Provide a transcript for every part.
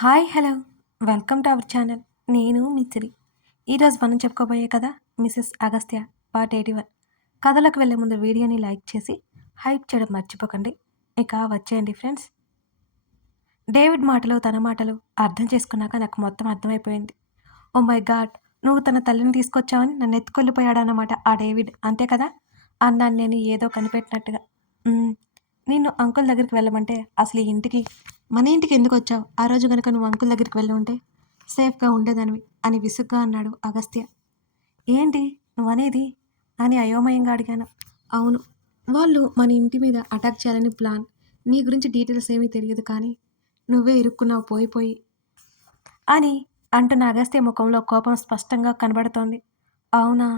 Hi hello welcome to our channel. నేను మీ సిరి. ఈరోజు మనం చెప్పుకోబోయే కథ మిసెస్ అగస్త్య పార్ట్ 81. కథలకు వెళ్ళే ముందు వీడియోని లైక్ చేసి హైప్ చేయడం మర్చిపోకండి. ఇక వచ్చేయండి ఫ్రెండ్స్. డేవిడ్ మాటలు తన మాటలు అర్థం చేసుకున్నాక నాకు మొత్తం అర్థమైపోయింది. ఓ మై గాడ్, నువ్వు తన తల్లిని తీసుకొచ్చావని నన్ను ఎత్తుకొల్లిపోయాడన్నమాట ఆ డేవిడ్, అంతే కదా అన్నాను నేను ఏదో కనిపెట్టినట్టుగా. "మ్మ్, నిన్ను అంకుల్ దగ్గరికి వెళ్ళమంటే అసలు ఈ ఇంటికి మన ఇంటికి ఎందుకు వచ్చావు? ఆ రోజు గనుక నువ్వు అంకుల్ దగ్గరికి వెళ్ళి ఉంటే సేఫ్గా ఉండేదానివి" అని విసుగ్గా అన్నాడు అగస్త్య. ఏంటి నువ్వనేది అని అయోమయంగా అడిగాను. అవును, వాళ్ళు మన ఇంటి మీద అటాక్ చేయాలని ప్లాన్. నీ గురించి డీటెయిల్స్ ఏమీ తెలియదు కానీ నువ్వే ఇరుక్కున్నావు పోయి పోయి అని అంటున్న అగస్త్య ముఖంలో కోపం స్పష్టంగా కనబడుతోంది. అవునా?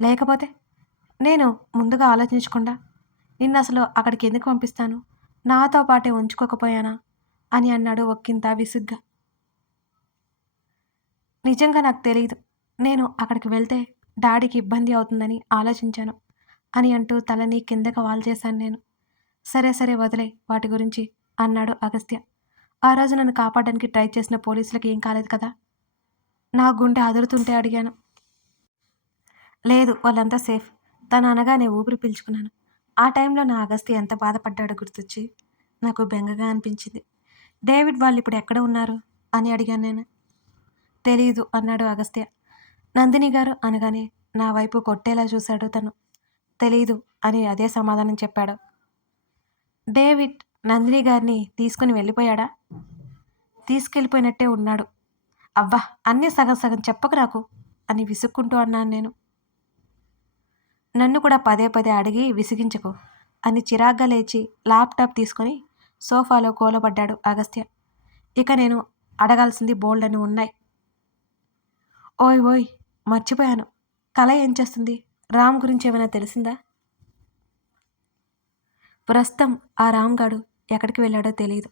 లేకపోతే నేను ముందుగా ఆలోచించకుండా నిన్నసలు అక్కడికి ఎందుకు పంపిస్తాను? నాతో పాటే ఉంచుకోకపోయానా? అని అన్నాడు ఒక్కింత విసుగ్గా. నిజంగా నాకు తెలీదు. నేను అక్కడికి వెళ్తే డాడీకి ఇబ్బంది అవుతుందని ఆలోచించాను అని అంటూ తలని కిందకి వాల్చేశాను నేను. సరే సరే వదిలేయ్ వాటి గురించి అన్నాడు అగస్త్య. ఆ రోజు నన్ను కాపాడడానికి ట్రై చేసిన పోలీసులకి ఏం కాలేదు కదా? నా గుండె అదురుతుంటే అడిగాను. లేదు, వాళ్ళంతా సేఫ్. తను అనగానే ఊపిరి పీల్చుకున్నాను. ఆ టైంలో నా అగస్త్య ఎంత బాధపడ్డాడో గుర్తొచ్చి నాకు బెంగగా అనిపించింది. డేవిడ్ వాళ్ళిప్పుడు ఎక్కడ ఉన్నారు అని అడిగాను నేను. తెలీదు అన్నాడు అగస్త్య. నందిని గారు అనగానే నా వైపు కొట్టేలా చూశాడు తను. తెలీదు అని అదే సమాధానం చెప్పాడు. డేవిడ్ నందిని గారిని తీసుకుని వెళ్ళిపోయాడా? తీసుకెళ్ళిపోయినట్టే ఉన్నాడు. అబ్బా, అన్నీ సగం సగం చెప్పకు నాకు అని విసుక్కుంటూ అన్నాను నేను. నన్ను కూడా పదే పదే అడిగి విసిగించకు అని చిరాగ్గా లేచి ల్యాప్టాప్ తీసుకొని సోఫాలో కూలబడ్డాడు అగస్త్య. ఇక నేను అడగాల్సింది బోల్డని ఉన్నాయి. ఓయ్ ఓయ్, మర్చిపోయాను. కళ ఏం చేస్తుంది? రామ్ గురించి ఏమైనా తెలిసిందా? ప్రస్తుతం ఆ రామ్ గాడు ఎక్కడికి వెళ్ళాడో తెలియదు.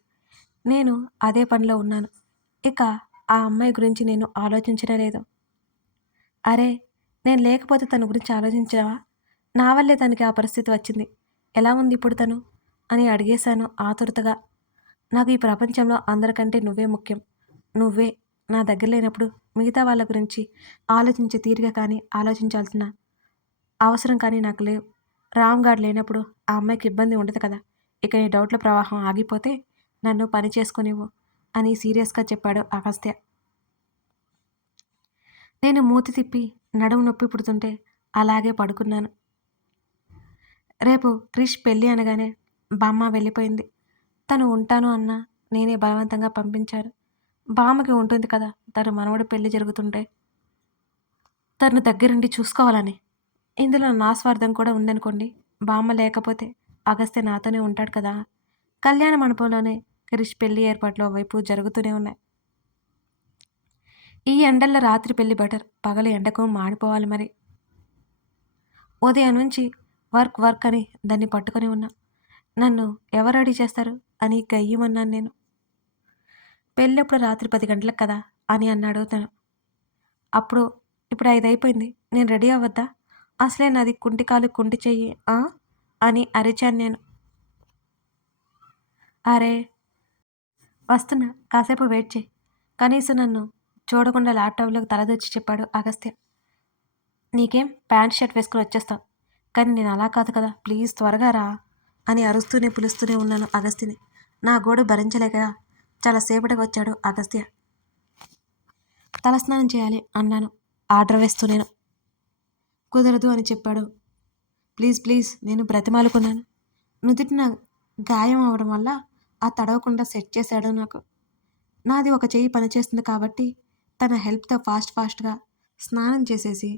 నేను అదే పనిలో ఉన్నాను. ఇక ఆ అమ్మాయి గురించి నేను ఆలోచించనే లేదు. అరే, నేను లేకపోతే తన గురించి ఆలోచించావా? నా వల్లే తనకి ఆ పరిస్థితి వచ్చింది. ఎలా ఉంది ఇప్పుడు తను అని అడిగేశాను ఆతురతగా. నాకు ఈ ప్రపంచంలో అందరికంటే నువ్వే ముఖ్యం. నువ్వే నా దగ్గర లేనప్పుడు మిగతా వాళ్ళ గురించి ఆలోచించే తీరిక కానీ ఆలోచించాల్సిన అవసరం కానీ నాకు లేవు. రామ్ గార్డ్ లేనప్పుడు ఆ అమ్మాయికి ఇబ్బంది ఉండదు కదా. ఇక నీ డౌట్ల ప్రవాహం ఆగిపోతే నన్ను పని చేసుకునివ్వు అని సీరియస్గా చెప్పాడు అగస్త్య. నేను మూతి తిప్పి నడుము నొప్పి పుడుతుంటే అలాగే పడుకున్నాను. రేపు క్రిష్ పెళ్ళి అనగానే బామ్మ వెళ్ళిపోయింది. తను ఉంటాను అన్నా నేనే బలవంతంగా పంపించాను. బామ్మకి ఉంటుంది కదా తను మనవడి పెళ్లి జరుగుతుంటే తను దగ్గరుండి చూసుకోవాలని. ఇందులో నా స్వార్థం కూడా ఉందనుకోండి. బామ్మ లేకపోతే అగస్త్య నాతోనే ఉంటాడు కదా. కళ్యాణ మండపంలోనే క్రిష్ పెళ్లి ఏర్పాట్లు వైపు జరుగుతూనే ఉన్నాయి. ఈ ఎండల్లో రాత్రి పెళ్లి బెటర్. పగలు ఎండకు మాడిపోవాలి మరి. ఉదయం నుంచి వర్క్ వర్క్ అని దాన్ని పట్టుకొని ఉన్నా. నన్ను ఎవరు రెడీ చేస్తారు అని గయ్యమన్నాను నేను. పెళ్ళెప్పుడు రాత్రి 10 గంటలకు కదా అని అన్నాడు తను. అప్పుడు ఇప్పుడు 5 అయిపోయింది. నేను రెడీ అవ్వద్దా? అసలే నాది కుంటి కాలు కుంటి చెయ్యి అని అరిచాను నేను. అరే, వస్తున్నా, కాసేపు వెయిట్ చేయి. కనీసం నన్ను చూడకుండా ల్యాప్టాప్లోకి తలదొచ్చి చెప్పాడు అగస్త్య. నీకేం ప్యాంట్ షర్ట్ వేసుకుని వచ్చేస్తావు, కానీ నేను అలా కాదు కదా, ప్లీజ్ త్వరగా రా అని అరుస్తూనే పిలుస్తూనే ఉన్నాను అగస్త్యని. నా గోడు భరించలేక చాలాసేపటికి వచ్చాడు అగస్త్య. తలస్నానం చేయాలి అన్నాను ఆర్డర్ వేస్తూ నేను. కుదరదు అని చెప్పాడు. ప్లీజ్ ప్లీజ్ నేను బ్రతిమాలుకున్నాను. నుదుటిన గాయం అవడం వల్ల ఆ తడవకుండా సెట్ చేశాడు నాకు. నాది ఒక చెయ్యి పనిచేస్తుంది కాబట్టి తన హెల్ప్తో ఫాస్ట్గా స్నానం చేసేసి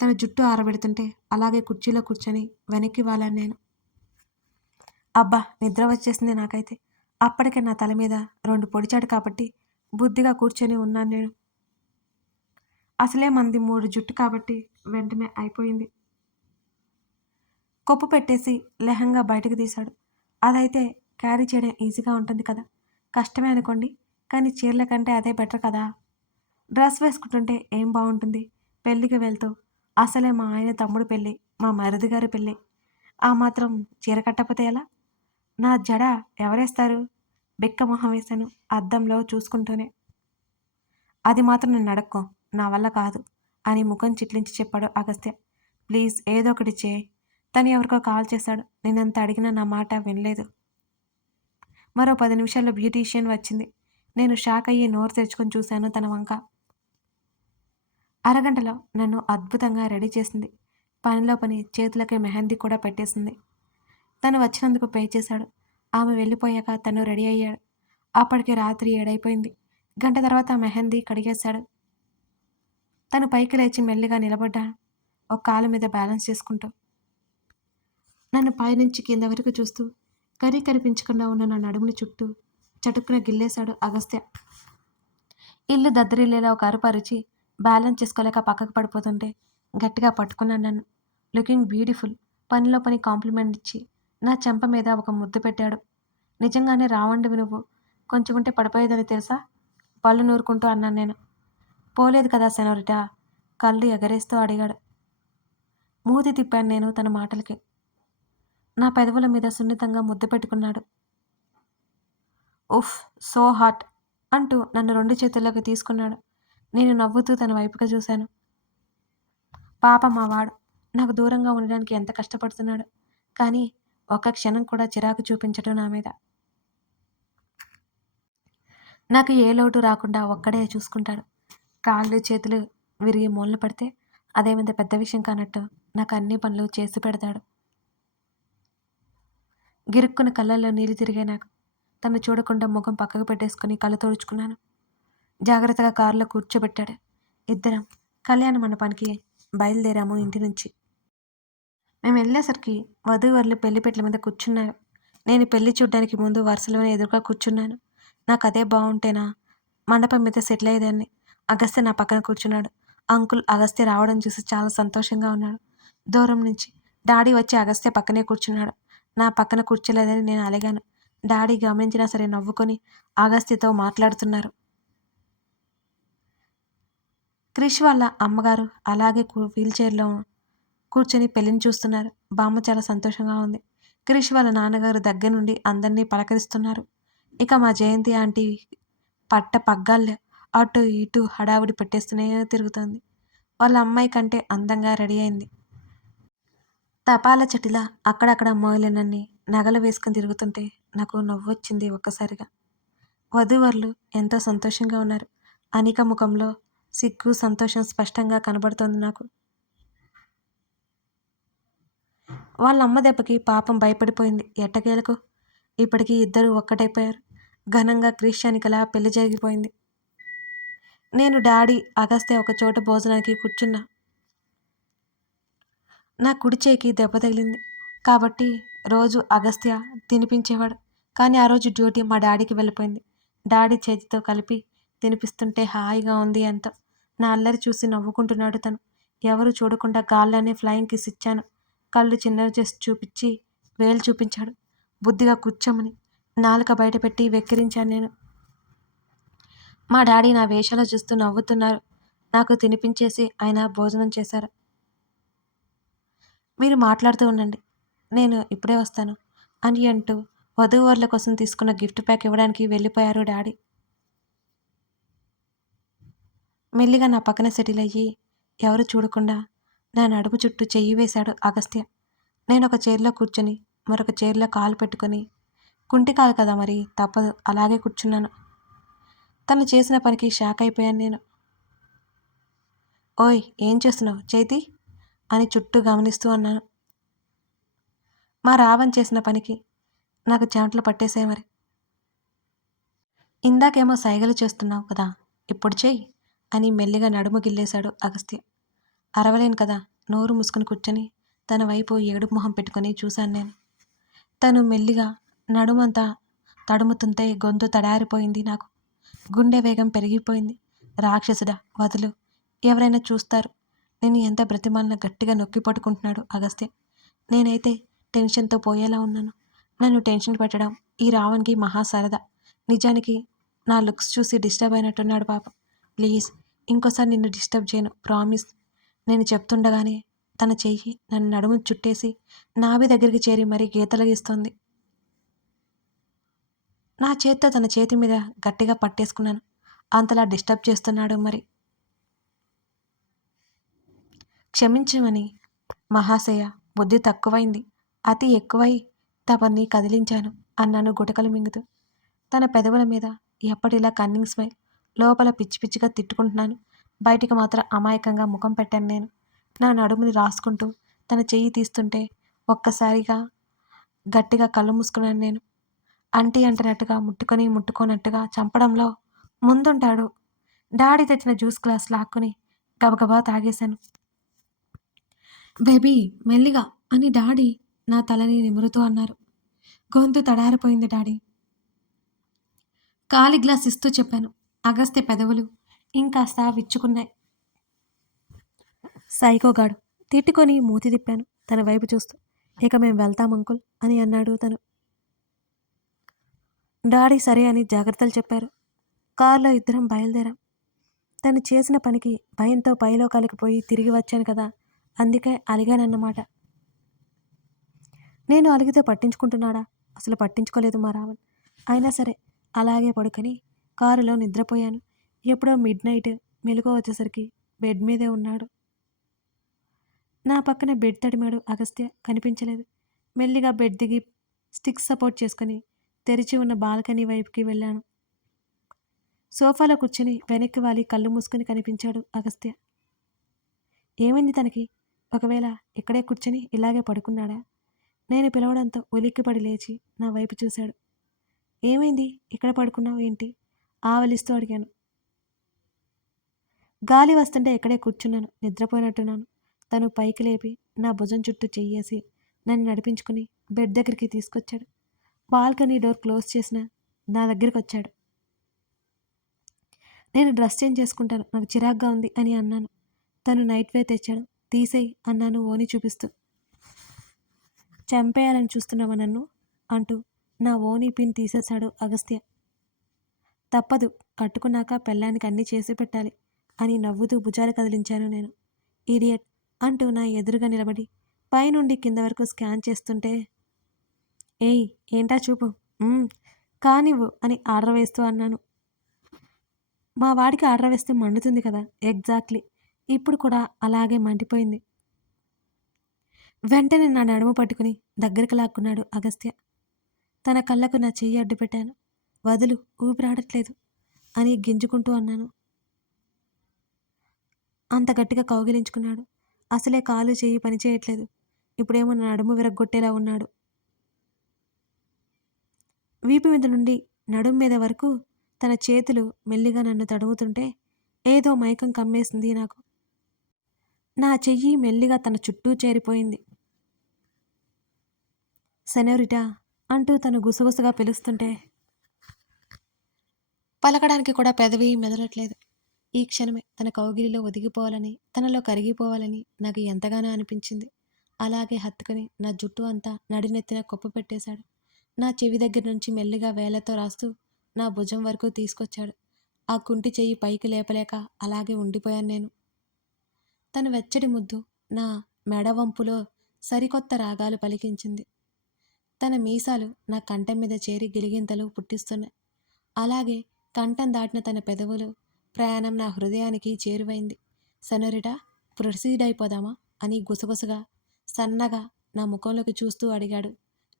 తన జుట్టు ఆరబెడుతుంటే అలాగే కుర్చీలో కూర్చొని వెనక్కి వాలాను నేను. అబ్బా, నిద్ర వచ్చేసింది నాకైతే. అప్పటికే నా తల మీద 2 పొడిచాడు కాబట్టి బుద్ధిగా కూర్చొని ఉన్నాను నేను. అసలే మంది 3 జుట్టు కాబట్టి వెంటనే అయిపోయింది. కొప్పు పెట్టేసి లెహంగా బయటకు తీశాడు. అదైతే క్యారీ చేయడం ఈజీగా ఉంటుంది కదా. కష్టమే అనుకోండి, కానీ చీరల కంటే అదే బెటర్ కదా. డ్రెస్ వేసుకుంటుంటే ఏం బాగుంటుంది పెళ్ళికి వెళ్తూ. అసలే మా ఆయన తమ్ముడు పెళ్ళి, మా మరిది గారి పెళ్ళి. ఆ మాత్రం చీర కట్టకపోతే ఎలా? నా జడ ఎవరేస్తారు? బిక్క మొహం వేశాను అద్దంలో చూసుకుంటూనే. అది మాత్రం నన్ను అడక్కో, నా వల్ల కాదు అని ముఖం చిట్లించి చెప్పాడు అగస్త్య. ప్లీజ్ ఏదో ఒకటి చేయి. తను ఎవరికో కాల్ చేశాడు. నేనెంత అడిగినా నా మాట వినలేదు. మరో 10 నిమిషాల్లో బ్యూటీషియన్ వచ్చింది. నేను షాక్ అయ్యి నోరు తెరుచుకొని చూశాను తన వంక. అరగంటలో నన్ను అద్భుతంగా రెడీ చేసింది. పనిలో పని చేతులకి మెహందీ కూడా పెట్టేసింది. తను వచ్చినందుకు పే చేశాడు. ఆమె వెళ్ళిపోయాక తను రెడీ అయ్యాడు. అప్పటికి రాత్రి 7 అయిపోయింది. గంట తర్వాత మెహందీ కడిగేశాడు. తను పైకి లేచి మెల్లిగా నిలబడ్డాడు. ఒక కాలు మీద బ్యాలెన్స్ చేసుకుంటూ. నన్ను పైనుంచి కింద వరకు చూస్తూ కనిపించకుండా ఉన్న నా నడుముని చుట్టూ చటుక్కున గిల్లేశాడు అగస్త్య. ఇల్లు దద్దరిల్లేలా ఒక అరుపు అరిచి బ్యాలెన్స్ చేసుకోలేక పక్కకు పడిపోతుంటే గట్టిగా పట్టుకున్నాను నన్ను. Looking beautiful. పనిలో పని కాంప్లిమెంట్ ఇచ్చి నా చెంప మీద ఒక ముద్దు పెట్టాడు. నిజంగానే రావండివి నువ్వు. కొంచెం ఉంటే పడిపోయేదని తెలుసా? పళ్ళు నూరుకుంటూ అన్నాను నేను. పోలేదు కదా సెనోరిటా? కళ్ళు ఎగరేస్తూ అడిగాడు. మూతి తిప్పాను నేను తన మాటలకి. నా పెదవుల మీద సున్నితంగా ముద్దు పెట్టుకున్నాడు. ఉఫ్, సో హాట్ అంటూ నన్ను 2 చేతుల్లోకి తీసుకున్నాడు. నేను నవ్వుతూ తన వైపుగా చూశాను. పాపం మా వాడు నాకు దూరంగా ఉండడానికి ఎంత కష్టపడుతున్నాడు. కానీ ఒక్క క్షణం కూడా చిరాకు చూపించడు నా మీద. నాకు ఏ లోటు రాకుండా ఒక్కడే చూసుకుంటాడు. కాళ్ళు చేతులు విరిగి మూలన పడితే అదేమంత పెద్ద విషయం కానట్టు నాకు అన్ని పనులు చేసి పెడతాడు. గిరుక్కున కళ్ళల్లో నీళ్ళు తిరిగాయి నాకు. తను చూడకుండా ముఖం పక్కకు పెట్టేసుకుని కళ్ళు తుడుచుకున్నాను. జాగ్రత్తగా కారులో కూర్చోబెట్టాడు. ఇద్దరం కళ్యాణ మండపానికి బయలుదేరాము ఇంటి నుంచి. మేము వెళ్ళేసరికి వధూవరులు పెళ్లిపెట్ల మీద కూర్చున్నారు. నేను పెళ్లి చూడ్డానికి ముందు వరుసలోనే ఎదురుగా కూర్చున్నాను. నాకు అదే బాగుంటేనా మండపం మీద సెటిల్ అయ్యేదాన్ని. అగస్త్య నా పక్కన కూర్చున్నాడు. అంకుల్ అగస్త్య రావడం చూసి చాలా సంతోషంగా ఉన్నాడు. దూరం నుంచి డాడీ వచ్చి అగస్త్య పక్కనే కూర్చున్నాడు. నా పక్కన కూర్చోలేదని నేను అలిగాను. డాడీ గమనించినా సరే నవ్వుకొని అగస్త్యతో మాట్లాడుతున్నారు. క్రిష్ వాళ్ళ అమ్మగారు అలాగే వీల్ చైర్లో కూర్చొని పెళ్లిని చూస్తున్నారు. బామ్మ చాలా సంతోషంగా ఉంది. క్రిష్ వాళ్ళ నాన్నగారు దగ్గర నుండి అందరినీ పలకరిస్తున్నారు. ఇక మా జయంతి ఆంటీ పట్ట పగ్గాలు అటు ఇటు హడావుడి పెట్టేస్తూనే తిరుగుతోంది. వాళ్ళ అమ్మాయి కంటే అందంగా రెడీ అయింది. తపాల చటిలా అక్కడక్కడ మోయలేనన్ని నగలు వేసుకుని తిరుగుతుంటే నాకు నవ్వొచ్చింది ఒక్కసారిగా. వధూవరులు ఎంతో సంతోషంగా ఉన్నారు. అనిక ముఖంలో సిగ్గు సంతోషం స్పష్టంగా కనబడుతోంది నాకు. వాళ్ళ అమ్మ దెబ్బకి పాపం భయపడిపోయింది ఎట్టకేలకు. ఇప్పటికీ ఇద్దరూ ఒక్కటైపోయారు. ఘనంగా క్రిష్ అనికలా పెళ్లి జరిగిపోయింది. నేను డాడీ అగస్త్య ఒక చోట భోజనానికి కూర్చున్నా. నా కుడి చేయికి దెబ్బ తగిలింది కాబట్టి రోజు అగస్త్య తినిపించేవాడు. కానీ ఆ రోజు డ్యూటీ మా డాడీకి వెళ్ళిపోయింది. డాడీ చేతితో కలిపి తినిపిస్తుంటే హాయిగా ఉంది ఎంతో. నా అల్లరి చూసి నవ్వుకుంటున్నాడు తను. ఎవరు చూడకుండా గాల్లోనే ఫ్లయింగ్ కిస్ ఇచ్చాను. కళ్ళు చిన్నవి చేసి చూపించి వేలు చూపించాడు. బుద్ధిగా కూర్చోమని నాలుక బయటపెట్టి వెక్కిరించాను నేను. మా డాడీ నా వేషాలు చూస్తూ నవ్వుతున్నారు. నాకు తినిపించేసి ఆయన భోజనం చేశారు. మీరు మాట్లాడుతూ ఉండండి, నేను ఇప్పుడే వస్తాను అని అంటూ వధూవరుల కోసం తీసుకున్న గిఫ్ట్ ప్యాక్ ఇవ్వడానికి వెళ్ళిపోయారు డాడీ. మెల్లిగా నా పక్కన సెటిల్ అయ్యి ఎవరు చూడకుండా నా నడుము చుట్టూ చెయ్యి వేశాడు అగస్త్య. నేను ఒక చైర్లో కూర్చొని మరొక చైర్లో కాలు పెట్టుకొని, కుంటి కాలు కదా మరి తప్పదు అలాగే కూర్చున్నాను. తను చేసిన పనికి షాక్ అయిపోయాను నేను. ఓయ్, ఏం చేస్తున్నావు చైతి అని చుట్టూ గమనిస్తూ అన్నాను. మా రావణ్ చేసిన పనికి నాకు చెమటలు పట్టేశాయి మరి. ఇందాకేమో సైగలు చేస్తున్నావు కదా, ఇప్పుడు చెయ్యి అని మెల్లిగా నడుము గిల్లేశాడు అగస్త్య. అరవలేను కదా, నోరు మూసుకుని కూర్చొని తన వైపు ఏడుపు మొహం పెట్టుకొని చూశాను నేను. తను మెల్లిగా నడుమంతా తడుముతుంటే గొంతు తడారిపోయింది నాకు. గుండె వేగం పెరిగిపోయింది. రాక్షసుడా వదులు, ఎవరైనా చూస్తారు. నేను ఎంత బ్రతిమాలిన గట్టిగా నొక్కి పట్టుకుంటున్నాడు అగస్త్య. నేనైతే టెన్షన్తో పోయేలా ఉన్నాను. నన్ను టెన్షన్ పెట్టడం ఈ రావణ్కి మహా సరదా. నిజానికి నా లుక్స్ చూసి డిస్టర్బ్ అయినట్టున్నాడు పాపం. ప్లీజ్ ఇంకోసారి నిన్ను డిస్టర్బ్ చేయను, ప్రామిస్. నేను చెప్తుండగానే తన చెయ్యి నన్ను నడుము చుట్టేసి నాభి దగ్గరికి చేరి మరీ గీతలు గీస్తోంది. నా చేత్తో తన చేతి మీద గట్టిగా పట్టేసుకున్నాను. అంతలా డిస్టర్బ్ చేస్తున్నాడు మరి. క్షమించమని మహాశయ, బుద్ధి తక్కువైంది. అతి ఎక్కువై తమన్ని కదిలించాను అన్నాను గుటకలు మింగుతూ. తన పెదవుల మీద ఎప్పటిలా కన్నింగ్ స్మైల్. లోపల పిచ్చి పిచ్చిగా తిట్టుకుంటున్నాను. బయటికి మాత్రం అమాయకంగా ముఖం పెట్టాను నేను. నా నడుముని రాసుకుంటూ తన చెయ్యి తీస్తుంటే ఒక్కసారిగా గట్టిగా కళ్ళు మూసుకున్నాను నేను. అంటీ అంటున్నట్టుగా ముట్టుకోనట్టుగా చంపడంలో ముందుంటాడు. డాడీ తెచ్చిన జ్యూస్ గ్లాస్ లాక్కుని గబగబా తాగేశాను. బేబీ మెల్లిగా అని డాడీ నా తలని నిమురుతూ అన్నారు. గొంతు తడారిపోయింది డాడీ. ఖాళీ గ్లాస్ ఇస్తూ చెప్పాను. అగస్త్య పెదవులు ఇంకాస్త విచ్చుకున్నాయి. సైకోగాడు తిట్టుకొని మూతి తిప్పాను తన వైపు చూస్తూ. ఇక మేం వెళ్తాం అంకుల్ అని అన్నాడు తను. డాడీ సరే అని జాగ్రత్తలు చెప్పారు. కారులో ఇద్దరం బయలుదేరాం. తను చేసిన పనికి భయంతో పైలోకాలకి పోయి తిరిగి వచ్చాను కదా, అందుకే అలిగానన్నమాట. నేను అలిగితే పట్టించుకుంటున్నాడా? అసలు పట్టించుకోలేదు మా రావణ్. అయినా సరే అలాగే పడుకొని కారులో నిద్రపోయాను. ఎప్పుడో మిడ్ నైట్ మెలకువ వచ్చేసరికి బెడ్ మీదే ఉన్నాడు. నా పక్కన బెడ్ తడిమాడు అగస్త్య. కనిపించలేదు. మెల్లిగా బెడ్ దిగి స్టిక్ సపోర్ట్ చేసుకుని తెరిచి ఉన్న బాల్కనీ వైపుకి వెళ్ళాను. సోఫాలో కూర్చుని వెనక్కి వాలి కళ్ళు మూసుకుని కనిపించాడు అగస్త్య. ఏమైంది తనకి? ఒకవేళ ఇక్కడే కూర్చుని ఇలాగే పడుకున్నాడా? నేను పిలవడంతో ఉలిక్కిపడి లేచి నా వైపు చూశాడు. ఏమైంది, ఇక్కడ పడుకున్నావు ఏంటి? ఆవలిస్తూ అడిగాను. గాలి వస్తుంటే ఇక్కడే కూర్చున్నాను, నిద్రపోయినట్టున్నాను. తను పైకి లేపి నా భుజం చుట్టూ చెయ్యేసి నన్ను నడిపించుకుని బెడ్ దగ్గరికి తీసుకొచ్చాడు. బాల్కనీ డోర్ క్లోజ్ చేసిన నా దగ్గరికి వచ్చాడు. నేను డ్రెస్ చేంజ్ చేసుకుంటాను, నాకు చిరాగ్గా ఉంది అని అన్నాను. తను నైట్ వేర్ తెచ్చాడు. తీసేయి అన్నాను ఓని చూపిస్తూ. చంపేయాలని చూస్తున్నావా నన్ను అంటూ నా ఓని పిన్ తీసేశాడు అగస్త్య. తప్పదు, కట్టుకున్నాక పెళ్ళానికి అన్నీ చేసి పెట్టాలి అని నవ్వుతూ భుజాలు కదిలించాను నేను. ఈడియట్ అంటూ నా ఎదురుగా నిలబడి పైనుండి కింద వరకు స్కాన్ చేస్తుంటే, ఏయ్ ఏంటా చూపు, కానివ్వు అని ఆర్డర్ వేస్తూ అన్నాను. మా వాడికి ఆర్డర్ వేస్తే మండుతుంది కదా, ఎగ్జాక్ట్లీ ఇప్పుడు కూడా అలాగే మండిపోయింది. వెంటనే నా నడుము పట్టుకుని దగ్గరికి లాక్కున్నాడు అగస్త్య. తన కళ్ళకు నా చెయ్యి అడ్డు పెట్టాను. వదులు, ఊపిరాడట్లేదు అని గింజుకుంటూ అన్నాను. అంత గట్టిగా కౌగిలించుకున్నాడు. అసలే కాలు చెయ్యి పనిచేయట్లేదు. ఇప్పుడేమో నా నడుము విరగ్గొట్టేలా ఉన్నాడు. వీపు మీద నుండి నడుం మీద వరకు తన చేతులు మెల్లిగా నన్ను తడుముతుంటే ఏదో మైకం కమ్మేసింది నాకు. నా చెయ్యి మెల్లిగా తన చుట్టూ చేరిపోయింది. సెనోరిటా అంటూ తను గుసగుసగా పిలుస్తుంటే పలకడానికి కూడా పెదవి మెదలట్లేదు. ఈ క్షణమే తన కౌగిలిలో ఒదిగిపోవాలని, తనలో కరిగిపోవాలని నాకు ఎంతగానో అనిపించింది. అలాగే హత్తుకుని నా జుట్టు అంతా నడినెత్తిన కొప్పు పెట్టేశాడు. నా చెవి దగ్గర నుంచి మెల్లిగా వేలతో రాస్తూ నా భుజం వరకు తీసుకొచ్చాడు. ఆ కుంటి చెయ్యి పైకి లేపలేక అలాగే ఉండిపోయాను నేను. తన వెచ్చడి ముద్దు నా మెడవంపులో సరికొత్త రాగాలు పలికించింది. తన మీసాలు నా కంఠం మీద చేరి గిలిగింతలు పుట్టిస్తున్నాయి. అలాగే కంఠం దాటిన తన పెదవులు ప్రయాణం నా హృదయానికి చేరువైంది. సెనోరిటా, ప్రొసీడ్ అయిపోదామా అని గుసగుసగా సన్నగా నా ముఖంలోకి చూస్తూ అడిగాడు.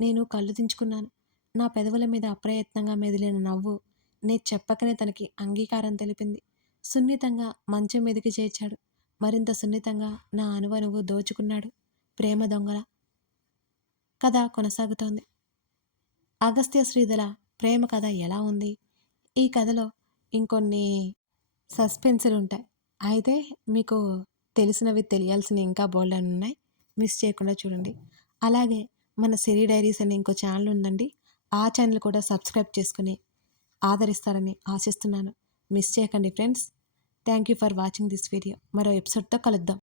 నేను కళ్ళు దించుకున్నాను. నా పెదవుల మీద అప్రయత్నంగా మెదిలిన నవ్వు నే చెప్పకనే తనకి అంగీకారం తెలిపింది. సున్నితంగా మంచం మీదకి చేర్చాడు. మరింత సున్నితంగా నా అణువణువు దోచుకున్నాడు. ప్రేమ దొంగల కథ కొనసాగుతోంది. అగస్త్య శ్రీధల ప్రేమ కథ ఎలా ఉంది? ఈ కథలో ఇంకొన్ని సస్పెన్సులు ఉంటాయి. అయితే మీకు తెలిసినవి తెలియాల్సినవి ఇంకా బోల్డ్ అని ఉన్నాయి. మిస్ చేయకుండా చూడండి. అలాగే మన సిరి డైరీస్ అనే ఇంకో ఛానల్ ఉందండి. ఆ ఛానల్ కూడా సబ్స్క్రైబ్ చేసుకుని ఆదరిస్తారని ఆశిస్తున్నాను. మిస్ చేయకండి friends. Thank you for watching this video. మరో ఎపిసోడ్తో కలుద్దాం.